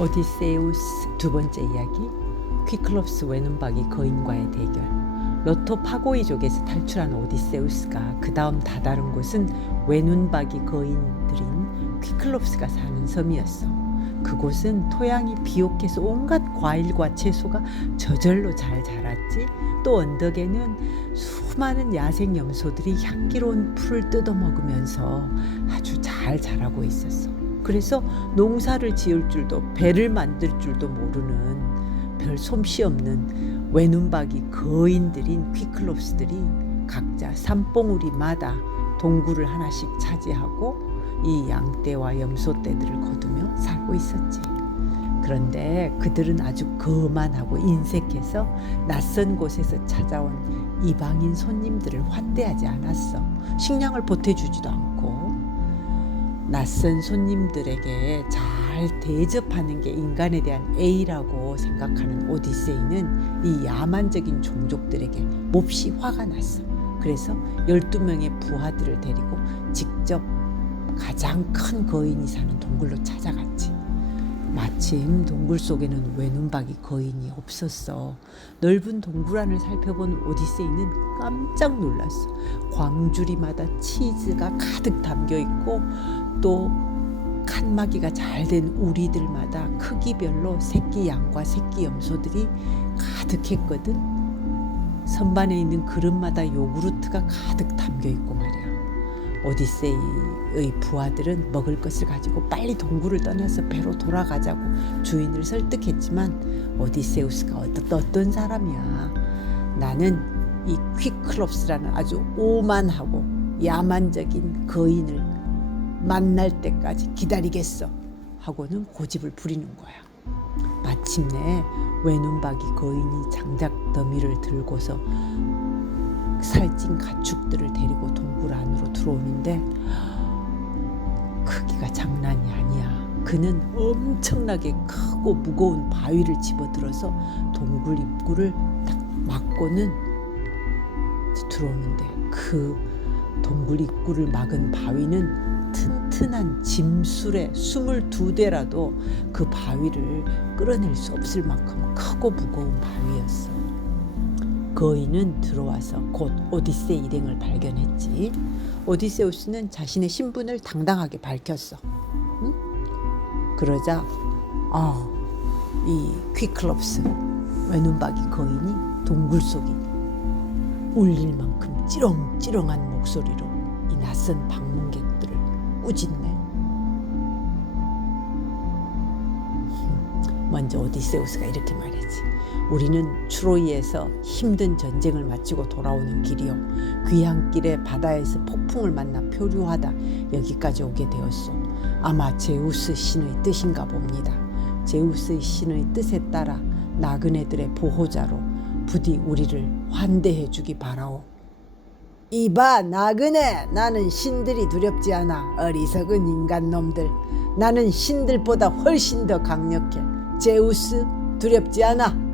오디세우스 두 번째 이야기, 퀴클롭스 외눈박이 거인과의 대결. 로토 파고이족에서 탈출한 오디세우스가 그 다음 다다른 곳은 외눈박이 거인들인 퀴클롭스가 사는 섬이었어. 그곳은 토양이 비옥해서 온갖 과일과 채소가 저절로 잘 자랐지. 또 언덕에는 수많은 야생 염소들이 향기로운 풀을 뜯어먹으면서 아주 잘 자라고 있었어. 그래서 농사를 지을 줄도 배를 만들 줄도 모르는 별 솜씨 없는 외눈박이 거인들인 퀴클롭스들이 각자 산봉우리마다 동굴을 하나씩 차지하고 이 양떼와 염소떼들을 거두며 살고 있었지. 그런데 그들은 아주 거만하고 인색해서 낯선 곳에서 찾아온 이방인 손님들을 환대하지 않았어. 식량을 보태주지도 않고. 낯선 손님들에게 잘 대접하는 게 인간에 대한 예의라고 생각하는 오디세이는 이 야만적인 종족들에게 몹시 화가 났어. 그래서 12명의 부하들을 데리고 직접 가장 큰 거인이 사는 동굴로 찾아갔지. 마침 동굴 속에는 외눈박이 거인이 없었어. 넓은 동굴 안을 살펴본 오디세이는 깜짝 놀랐어. 광주리마다 치즈가 가득 담겨있고 또 칸막이가 잘 된 우리들마다 크기별로 새끼 양과 새끼 염소들이 가득했거든. 선반에 있는 그릇마다 요구르트가 가득 담겨있고 말이야. 오디세이의 부하들은 먹을 것을 가지고 빨리 동굴을 떠나서 배로 돌아가자고 주인을 설득했지만 오디세우스가 어떤 사람이야. 나는 이 퀴클롭스라는 아주 오만하고 야만적인 거인을 만날 때까지 기다리겠어 하고는 고집을 부리는 거야. 마침내 외눈박이 거인이 장작 더미를 들고서 살찐 가축들을 데리고 동굴 안으로 들어오는데 크기가 장난이 아니야. 그는 엄청나게 크고 무거운 바위를 집어들어서 동굴 입구를 딱 막고는 들어오는데 그 동굴 입구를 막은 바위는 튼튼한 짐술에 22대라도 그 바위를 끌어낼 수 없을 만큼 크고 무거운 바위였어. 거인은 들어와서 곧 오디세이 일행을 발견했지. 오디세우스는 자신의 신분을 당당하게 밝혔어. 응? 그러자 이 퀴클롭스 외눈박이 거인이 동굴 속이 울릴 만큼 찌렁찌렁한 목소리로 이 낯선 방문객들을 꾸짖네. 먼저 오디세우스가 이렇게 말했지. 우리는 트로이에서 힘든 전쟁을 마치고 돌아오는 길이요. 귀향길에 바다에서 폭풍을 만나 표류하다 여기까지 오게 되었소. 아마 제우스 신의 뜻인가 봅니다. 제우스의 신의 뜻에 따라 나그네들의 보호자로 부디 우리를 환대해 주기 바라오. 이봐 나그네, 나는 신들이 두렵지 않아. 어리석은 인간놈들. 나는 신들보다 훨씬 더 강력해. 제우스 두렵지 않아.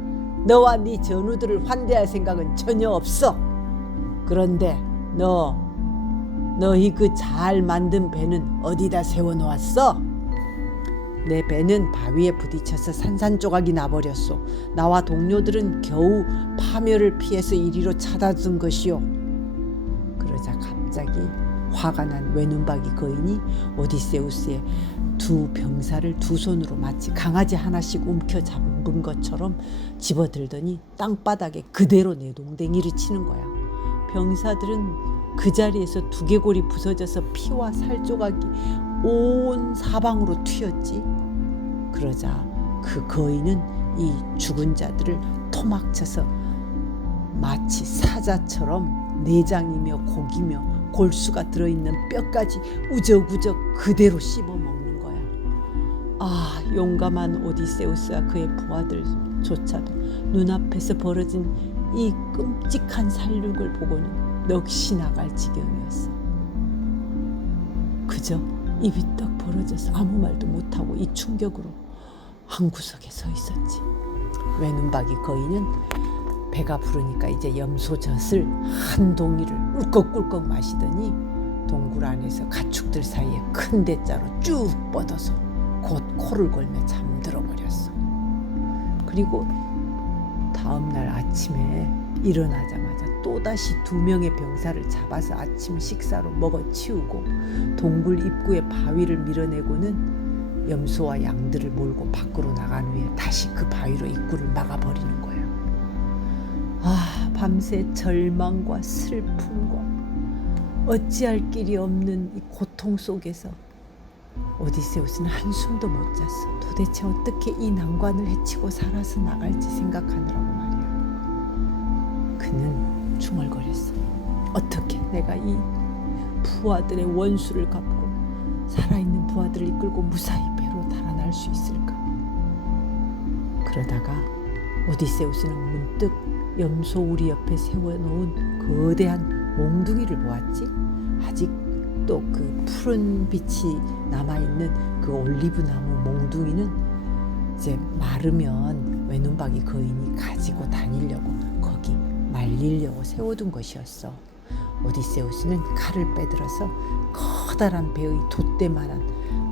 너와 네 전우들을 환대할 생각은 전혀 없어. 그런데 너희 그 잘 만든 배는 어디다 세워놓았어? 내 배는 바위에 부딪혀서 산산조각이 나버렸소. 나와 동료들은 겨우 파멸을 피해서 이리로 찾아든 것이오. 그러자 갑자기 화가 난 외눈박이 거인이 오디세우스의 두 병사를 두 손으로 마치 강아지 하나씩 움켜잡은 것처럼 집어들더니 땅바닥에 그대로 내동댕이를 치는 거야. 병사들은 그 자리에서 두개골이 부서져서 피와 살조각이 온 사방으로 튀었지. 그러자 그 거인은 이 죽은 자들을 토막쳐서 마치 사자처럼 내장이며 고기며 골수가 들어있는 뼈까지 우적우적 그대로 씹어먹는 거야. 용감한 오디세우스와 그의 부하들조차도 눈앞에서 벌어진 이 끔찍한 살육을 보고는 넋이 나갈 지경이었어. 그저 입이 떡 벌어져서 아무 말도 못하고 이 충격으로 한 구석에 서 있었지. 외눈박이 거인은 배가 부르니까 이제 염소젖을 한 동이를 울컥울컥 마시더니 동굴 안에서 가축들 사이에 큰 대자로 쭉 뻗어서 곧 코를 골며 잠들어 버렸어. 그리고 다음날 아침에 일어나자마자 또다시 2명의 병사를 잡아서 아침 식사로 먹어치우고 동굴 입구의 바위를 밀어내고는 염소와 양들을 몰고 밖으로 나간 후에 다시 그 바위로 입구를 막아버리는 거예요. 밤새 절망과 슬픔과 어찌할 길이 없는 이 고통 속에서 오디세우스는 한숨도 못 잤어. 도대체 어떻게 이 난관을 헤치고 살아서 나갈지 생각하느라고 말이야. 그는 중얼거렸어. 어떻게 내가 이 부하들의 원수를 갚고 살아있는 부하들을 이끌고 무사히 배로 달아날 수 있을까? 그러다가 오디세우스는 문득 염소 우리 옆에 세워놓은 거대한 몽둥이를 보았지. 아직도 그 푸른 빛이 남아있는 그 올리브나무 몽둥이는 이제 마르면 외눈박이 거인이 가지고 다니려고 거기 말리려고 세워둔 것이었어. 오디세우스는 칼을 빼들어서 커다란 배의 돛대만한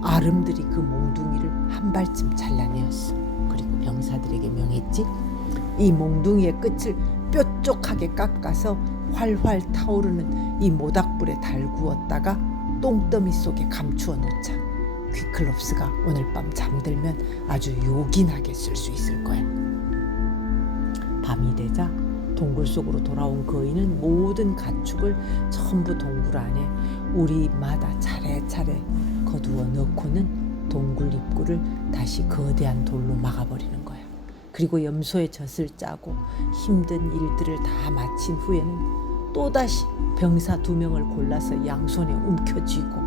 아름드리 그 몽둥이를 한 발쯤 잘라내었어. 그리고 병사들에게 명했지. 이 몽둥이의 끝을 뾰족하게 깎아서 활활 타오르는 이 모닥불에 달구었다가 똥더미 속에 감추어 놓자. 귀클롭스가 오늘 밤 잠들면 아주 요긴하게 쓸 수 있을 거야. 밤이 되자 동굴 속으로 돌아온 거인은 모든 가축을 전부 동굴 안에 우리마다 차례차례 거두어 넣고는 동굴 입구를 다시 거대한 돌로 막아버리는 거야. 그리고 염소의 젖을 짜고 힘든 일들을 다 마친 후에는 또다시 병사 2명을 골라서 양손에 움켜쥐고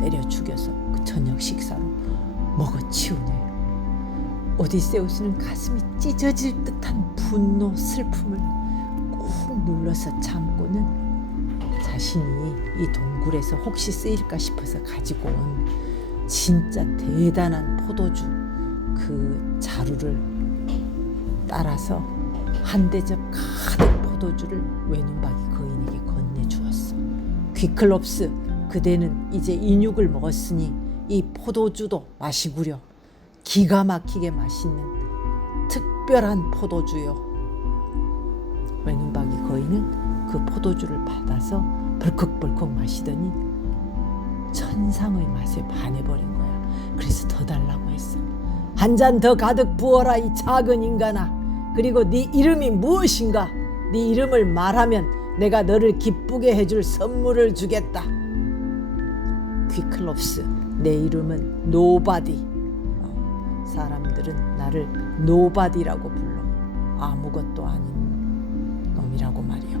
때려 죽여서 그 저녁 식사로 먹어치우네. 오디세우스는 가슴이 찢어질 듯한 분노, 슬픔을 꾹 눌러서 참고는 자신이 이 동굴에서 혹시 쓰일까 싶어서 가지고 온 진짜 대단한 포도주 그 자루를 따라서 한 대접 가득 포도주를 외눈박이 거인에게 건네주었어. 귀클롭스, 그대는 이제 인육을 먹었으니 이 포도주도 마시구려. 기가 막히게 맛있는 특별한 포도주요. 외눈박이 거인은 그 포도주를 받아서 벌컥벌컥 마시더니 천상의 맛에 반해버린 거야. 그래서 더 달라고 했어. 한 잔 더 가득 부어라 이 작은 인간아. 그리고 네 이름이 무엇인가? 네 이름을 말하면 내가 너를 기쁘게 해줄 선물을 주겠다. 귀클롭스, 내 이름은 노바디. 사람들은 나를 노바디라고 불러. 아무것도 아닌 놈이라고 말이야.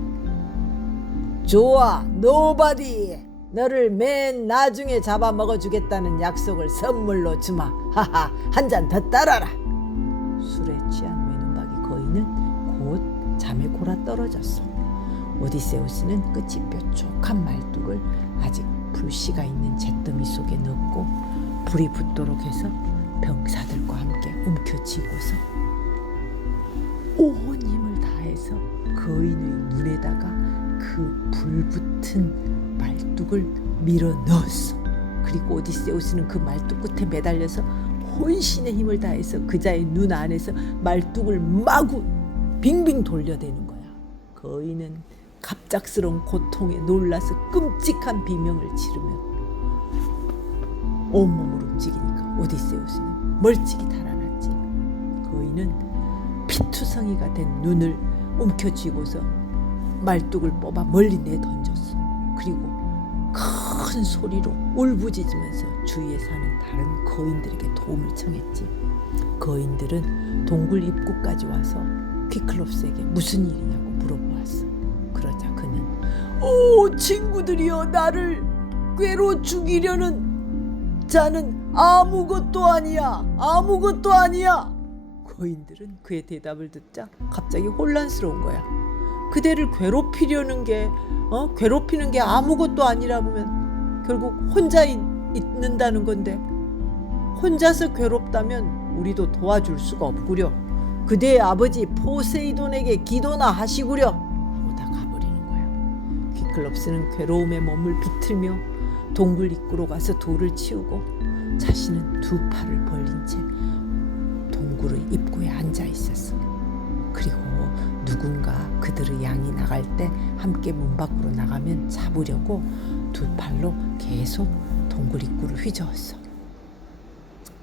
좋아, 노바디. 너를 맨 나중에 잡아먹어주겠다는 약속을 선물로 주마. 하하, 한 잔 더 따라라. 술에 취한 외눈박이 거인은 곧 잠에 골아 떨어졌어. 오디세우스는 끝이 뾰족한 말뚝을 아직 불씨가 있는 잿더미 속에 넣고 불이 붙도록 해서 병사들과 함께 움켜쥐고서 온 힘을 다해서 거인의 눈에다가 그 불붙은 말뚝을 밀어 넣었어. 그리고 오디세우스는 그 말뚝 끝에 매달려서 혼신의 힘을 다해서 그자의 눈 안에서 말뚝을 마구 빙빙 돌려대는 거야. 거인은 갑작스러운 고통에 놀라서 끔찍한 비명을 지르며 온몸을 움직이니까 오디세우스는 멀찍이 달아났지. 거인은 피투성이가 된 눈을 움켜쥐고서 말뚝을 뽑아 멀리 내던졌어. 그리고 큰 소리로 울부짖으면서 주위에 사는 다른 거인들에게 도움을 청했지. 거인들은 동굴 입구까지 와서 귀클롭스에게 무슨 일이냐고 물어보았어. 그러자 그는 오 친구들이여, 나를 꾀로 죽이려는 자는 아무것도 아니야. 아무것도 아니야. 거인들은 그의 대답을 듣자 갑자기 혼란스러운 거야. 그대를 괴롭히려는 게 괴롭히는 게 아무것도 아니라면 결국 혼자 있는다는 건데, 혼자서 괴롭다면 우리도 도와줄 수가 없구려. 그대의 아버지 포세이돈에게 기도나 하시구려 하고 다 가버리는 거야. 귀클롭스는 괴로움에 몸을 비틀며 동굴 입구로 가서 돌을 치우고 자신은 두 팔을 벌린 채 동굴의 입구에 앉아 있었어. 그리고 누군가 그들의 양이 나갈 때 함께 문 밖으로 나가면 잡으려고 두 팔로 계속 동굴 입구를 휘저었어.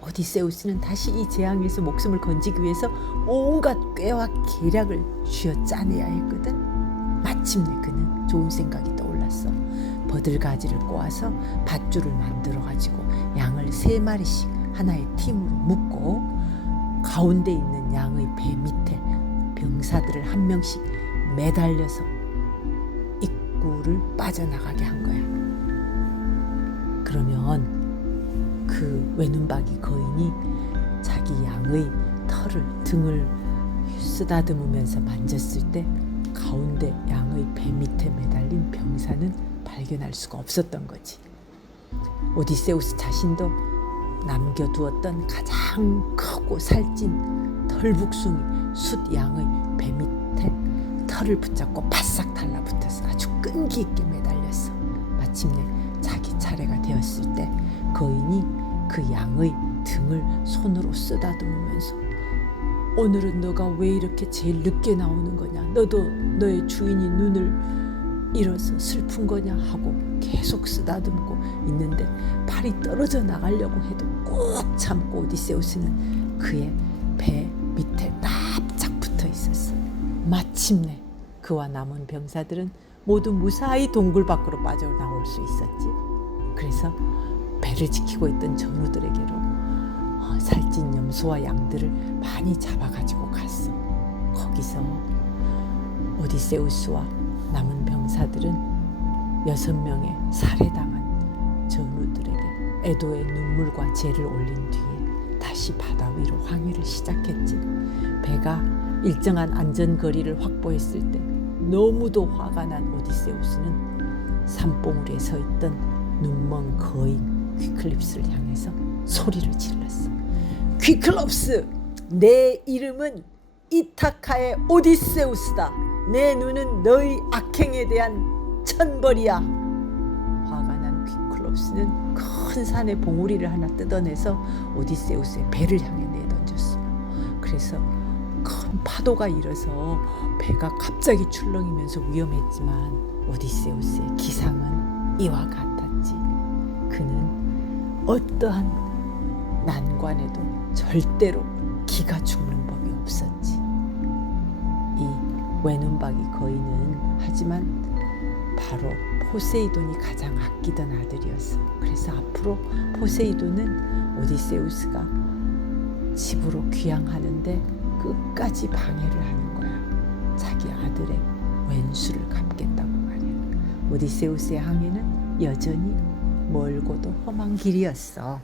오디세우스는 다시 이 재앙에서 목숨을 건지기 위해서 온갖 꾀와 계략을 쥐어 짜내야 했거든. 마침내 그는 좋은 생각이 떠올랐어. 버들가지를 꼬아서 밧줄을 만들어가지고 양을 3마리씩 하나의 팀으로 묶고 가운데 있는 양의 배 밑에 병사들을 한 명씩 매달려서 입구를 빠져나가게 한 거야. 그러면 그 외눈박이 거인이 자기 양의 털을 등을 쓰다듬으면서 만졌을 때 가운데 양의 배 밑에 매달린 병사는 발견할 수가 없었던 거지. 오디세우스 자신도 남겨두었던 가장 크고 살찐 털북숭이 숫양의 배 밑에 털을 붙잡고 바싹 달라붙어서 아주 끈기 있게 매달렸어. 마침내 자기 차례가 되었을 때 거인이 그 양의 등을 손으로 쓰다듬으면서 오늘은 너가 왜 이렇게 제일 늦게 나오는 거냐? 너도 너의 주인이 눈을 잃어서 슬픈 거냐? 하고 계속 쓰다듬고 있는데 팔이 떨어져 나가려고 해도 꼭 참고 오디세우스는 그의 배 밑에 납작 붙어 있었어. 마침내 그와 남은 병사들은 모두 무사히 동굴 밖으로 빠져나올 수 있었지. 그래서 배를 지키고 있던 전우들에게로 살찐 염소와 양들을 많이 잡아가지고 갔어. 거기서 오디세우스와 남은 병사들은 6명의 살해당한 전우들에게 애도의 눈물과 제를 올린 뒤에 다시 바다 위로 항해를 시작했지. 배가 일정한 안전거리를 확보했을 때 너무도 화가 난 오디세우스는 산봉우리에 서 있던 눈먼 거인 귀클립스를 향해서 소리를 질렀어. 귀클롭스, 내 이름은 이타카의 오디세우스다. 내 눈은 너의 악행에 대한 천벌이야. 화가 난 귀클롭스는 큰 산의 봉우리를 하나 뜯어내서 오디세우스의 배를 향해 내던졌어. 그래서 큰 파도가 일어서 배가 갑자기 출렁이면서 위험했지만 오디세우스의 기상은 이와 같았지. 그는 어떠한 난관에도 절대로 기가 죽는 법이 없었지. 이 외눈박이 거인은 하지만 바로 포세이돈이 가장 아끼던 아들이었어. 그래서 앞으로 포세이돈은 오디세우스가 집으로 귀향하는데 끝까지 방해를 하는 거야. 자기 아들의 왼수를 갚겠다고 말이야. 오디세우스의 항해는 여전히 멀고도 험한 길이었어.